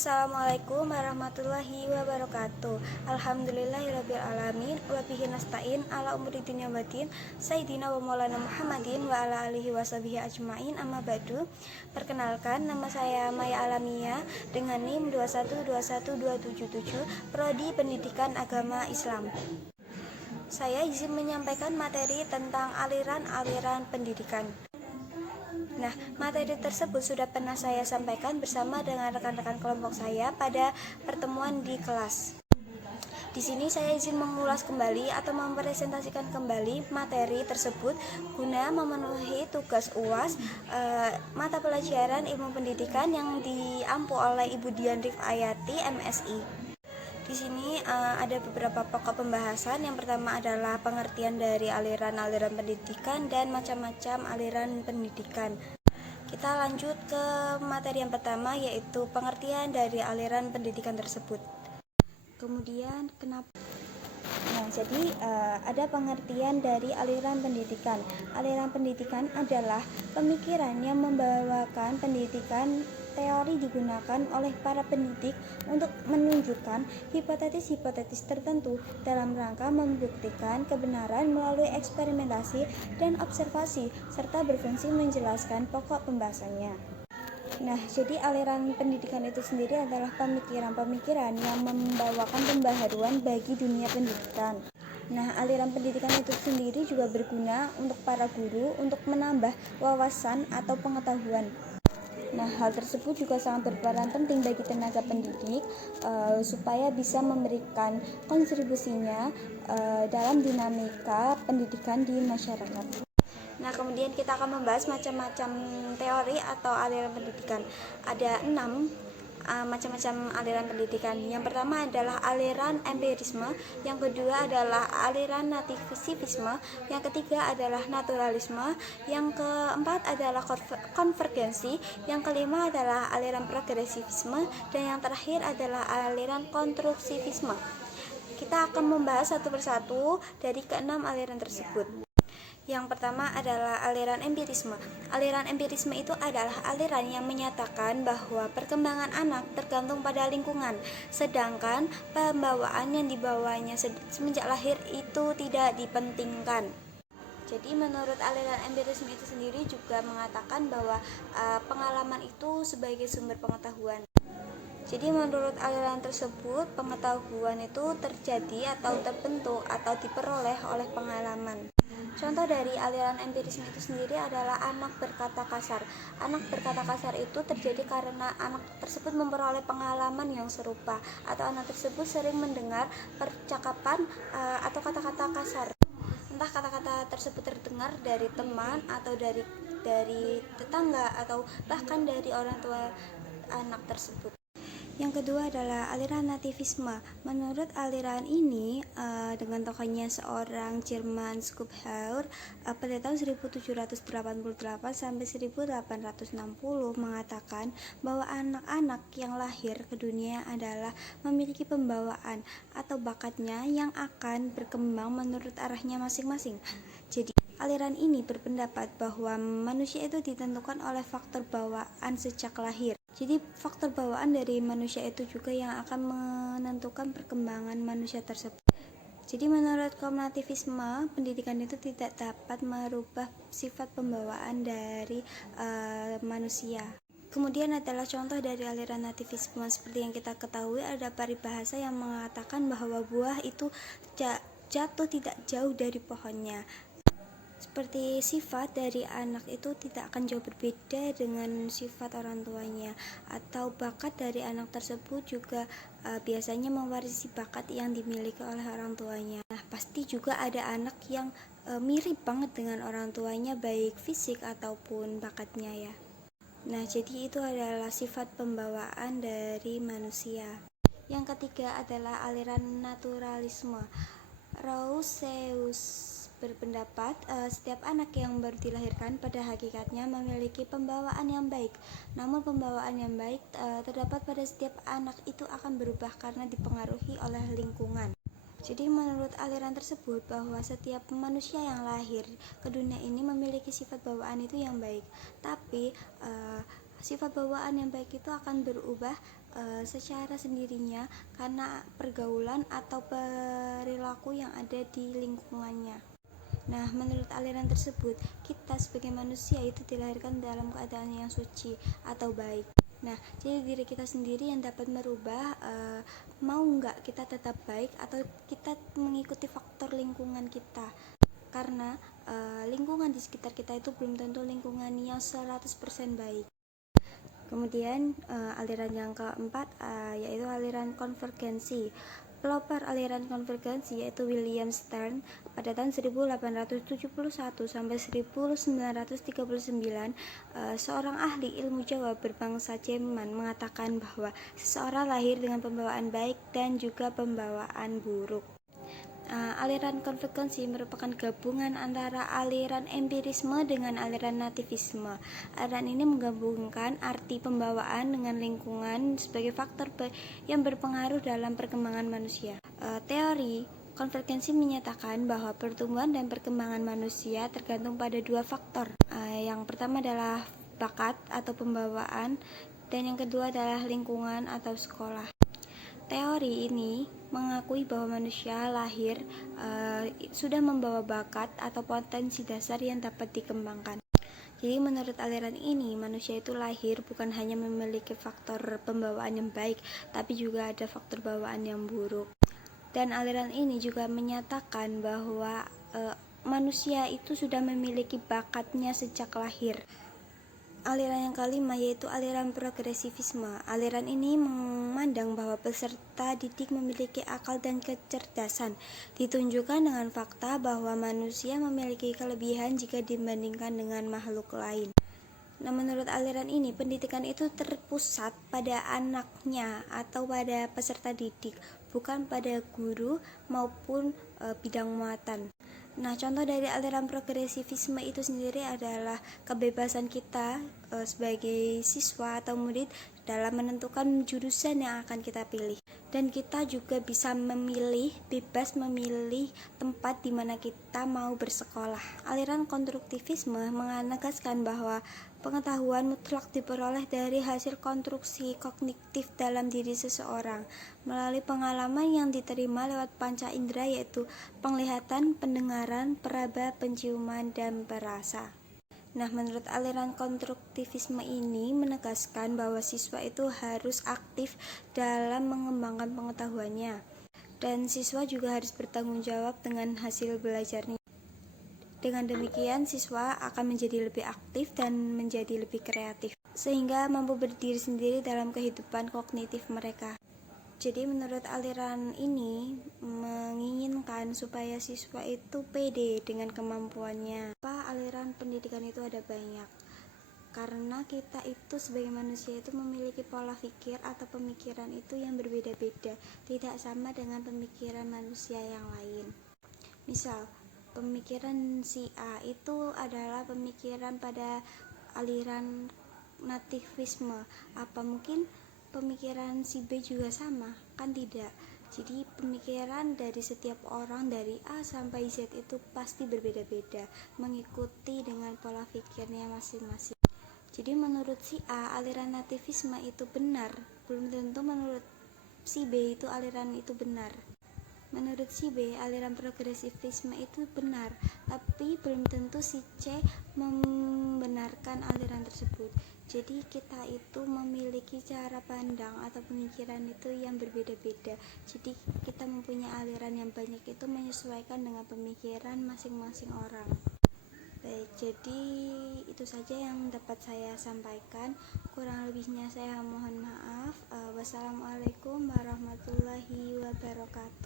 Assalamualaikum warahmatullahi wabarakatuh. Alhamdulillahirrabbilalamin. Wabihi nasta'in ala umuri dunya waddin. Sayyidina wa maulana Muhammadin wa ala alihi wa sahbihi ajma'in. Amma ba'du. Perkenalkan, nama saya Maya Alamia dengan NIM 2121277, Prodi Pendidikan Agama Islam. Saya izin menyampaikan materi tentang aliran-aliran pendidikan. Nah, materi tersebut sudah pernah saya sampaikan bersama dengan rekan-rekan kelompok saya pada pertemuan di kelas. Di sini saya izin mengulas kembali atau mempresentasikan kembali materi tersebut guna memenuhi tugas UAS mata pelajaran ilmu pendidikan yang diampu oleh Ibu Dian Rifayati, MSI. Di sini ada beberapa pokok pembahasan. Yang pertama adalah pengertian dari aliran-aliran pendidikan dan macam-macam aliran pendidikan. Kita lanjut ke materi yang pertama, yaitu pengertian dari aliran pendidikan tersebut. Kemudian ada pengertian dari aliran pendidikan. Aliran pendidikan adalah pemikiran yang membawakan pendidikan. Teori digunakan oleh para pendidik untuk menunjukkan hipotesis-hipotesis tertentu dalam rangka membuktikan kebenaran melalui eksperimentasi dan observasi, serta berfungsi menjelaskan pokok pembahasannya. Nah, jadi aliran pendidikan itu sendiri adalah pemikiran-pemikiran yang membawakan pembaharuan bagi dunia pendidikan. Nah, aliran pendidikan itu sendiri juga berguna untuk para guru untuk menambah wawasan atau pengetahuan. Nah, hal tersebut juga sangat berperan penting bagi tenaga pendidik supaya bisa memberikan kontribusinya dalam dinamika pendidikan di masyarakat. Nah, kemudian kita akan membahas macam-macam teori atau aliran pendidikan. Ada 6 macam-macam aliran pendidikan. Yang pertama adalah aliran empirisme, yang kedua adalah aliran nativisme, yang ketiga adalah naturalisme, yang keempat adalah konvergensi, yang kelima adalah aliran progresivisme, dan yang terakhir adalah aliran konstruksivisme. Kita akan membahas satu persatu dari keenam aliran tersebut. Yang pertama adalah aliran empirisme. Aliran empirisme itu adalah aliran yang menyatakan bahwa perkembangan anak tergantung pada lingkungan, sedangkan pembawaan yang dibawanya semenjak lahir itu tidak dipentingkan. Jadi menurut aliran empirisme itu sendiri juga mengatakan bahwa pengalaman itu sebagai sumber pengetahuan. Jadi menurut aliran tersebut, pengetahuan itu terjadi atau terbentuk atau diperoleh oleh pengalaman. Contoh dari aliran empirisme itu sendiri adalah anak berkata kasar. Anak berkata kasar itu terjadi karena anak tersebut memperoleh pengalaman yang serupa, atau anak tersebut sering mendengar percakapan atau kata-kata kasar. Entah kata-kata tersebut terdengar dari teman atau dari tetangga atau bahkan dari orang tua anak tersebut. Yang kedua adalah aliran nativisme. Menurut aliran ini dengan tokohnya seorang Jerman Schopenhauer pada tahun 1788 sampai 1860 mengatakan bahwa anak-anak yang lahir ke dunia adalah memiliki pembawaan atau bakatnya yang akan berkembang menurut arahnya masing-masing. Jadi aliran ini berpendapat bahwa manusia itu ditentukan oleh faktor bawaan sejak lahir. Jadi faktor bawaan dari manusia itu juga yang akan menentukan perkembangan manusia tersebut. Jadi menurut kaum nativisme, pendidikan itu tidak dapat merubah sifat pembawaan dari manusia. Kemudian adalah contoh dari aliran nativisme. Seperti yang kita ketahui, ada paribahasa yang mengatakan bahwa buah itu jatuh tidak jauh dari pohonnya. Seperti sifat dari anak itu tidak akan jauh berbeda dengan sifat orang tuanya, atau bakat dari anak tersebut juga biasanya mewarisi bakat yang dimiliki oleh orang tuanya. Nah, pasti juga ada anak yang mirip banget dengan orang tuanya, baik fisik ataupun bakatnya ya. Nah, jadi itu adalah sifat pembawaan dari manusia. Yang ketiga adalah aliran naturalisme. Rawuseus berpendapat setiap anak yang baru dilahirkan pada hakikatnya memiliki pembawaan yang baik. Namun pembawaan yang baik terdapat pada setiap anak itu akan berubah karena dipengaruhi oleh lingkungan. Jadi menurut aliran tersebut bahwa setiap manusia yang lahir ke dunia ini memiliki sifat bawaan itu yang baik. Tapi sifat bawaan yang baik itu akan berubah secara sendirinya karena pergaulan atau perilaku yang ada di lingkungannya. Nah, menurut aliran tersebut, kita sebagai manusia itu dilahirkan dalam keadaan yang suci atau baik. Nah, jadi diri kita sendiri yang dapat merubah mau nggak kita tetap baik atau kita mengikuti faktor lingkungan kita. Karena lingkungan di sekitar kita itu belum tentu lingkungan yang 100% baik. Kemudian aliran yang keempat yaitu aliran konvergensi. Pelopor aliran konvergensi yaitu William Stern pada tahun 1871 sampai 1939, seorang ahli ilmu Jawa berbangsa Jerman mengatakan bahwa seseorang lahir dengan pembawaan baik dan juga pembawaan buruk. Aliran konvergensi merupakan gabungan antara aliran empirisme dengan aliran nativisme. Aliran ini menggabungkan arti pembawaan dengan lingkungan sebagai faktor yang berpengaruh dalam perkembangan manusia. Teori konvergensi menyatakan bahwa pertumbuhan dan perkembangan manusia tergantung pada dua faktor. Yang pertama adalah bakat atau pembawaan, dan yang kedua adalah lingkungan atau sekolah. Teori ini mengakui bahwa manusia lahir sudah membawa bakat atau potensi dasar yang dapat dikembangkan. Jadi menurut aliran ini, manusia itu lahir bukan hanya memiliki faktor pembawaan yang baik, tapi juga ada faktor bawaan yang buruk. Dan aliran ini juga menyatakan bahwa manusia itu sudah memiliki bakatnya sejak lahir. Aliran yang kelima yaitu aliran progresivisme. Aliran ini memandang bahwa peserta didik memiliki akal dan kecerdasan, ditunjukkan dengan fakta bahwa manusia memiliki kelebihan jika dibandingkan dengan makhluk lain. Nah, menurut aliran ini, pendidikan itu terpusat pada anaknya atau pada peserta didik, bukan pada guru maupun bidang muatan. Nah, contoh dari aliran progresivisme itu sendiri adalah kebebasan kita sebagai siswa atau murid dalam menentukan jurusan yang akan kita pilih. Dan kita juga bisa bebas memilih tempat di mana kita mau bersekolah. Aliran konstruktivisme menegaskan bahwa pengetahuan mutlak diperoleh dari hasil konstruksi kognitif dalam diri seseorang melalui pengalaman yang diterima lewat panca indera, yaitu penglihatan, pendengaran, peraba, penciuman, dan perasa. Nah, menurut aliran konstruktivisme ini menegaskan bahwa siswa itu harus aktif dalam mengembangkan pengetahuannya, dan siswa juga harus bertanggung jawab dengan hasil belajarnya. Dengan demikian, siswa akan menjadi lebih aktif dan menjadi lebih kreatif, sehingga mampu berdiri sendiri dalam kehidupan kognitif mereka. Jadi menurut aliran ini menginginkan supaya siswa itu pede dengan kemampuannya. Aliran pendidikan itu ada banyak, karena kita itu sebagai manusia itu memiliki pola pikir atau pemikiran itu yang berbeda-beda, tidak sama dengan pemikiran manusia yang lain. Misal, pemikiran si A itu adalah pemikiran pada aliran nativisme. Apa mungkin pemikiran si B juga sama? Kan tidak. Jadi pemikiran dari setiap orang dari A sampai Z itu pasti berbeda-beda, mengikuti dengan pola pikirnya masing-masing. Jadi menurut si A, aliran nativisme itu benar, belum tentu menurut si B itu aliran itu benar. Menurut si B, aliran progresivisme itu benar, tapi belum tentu si C membenarkan aliran tersebut. Jadi kita itu memiliki cara pandang atau pemikiran itu yang berbeda-beda. Jadi kita mempunyai aliran yang banyak itu menyesuaikan dengan pemikiran masing-masing orang. Baik, jadi itu saja yang dapat saya sampaikan. Kurang lebihnya saya mohon maaf. Wassalamualaikum warahmatullahi wabarakatuh.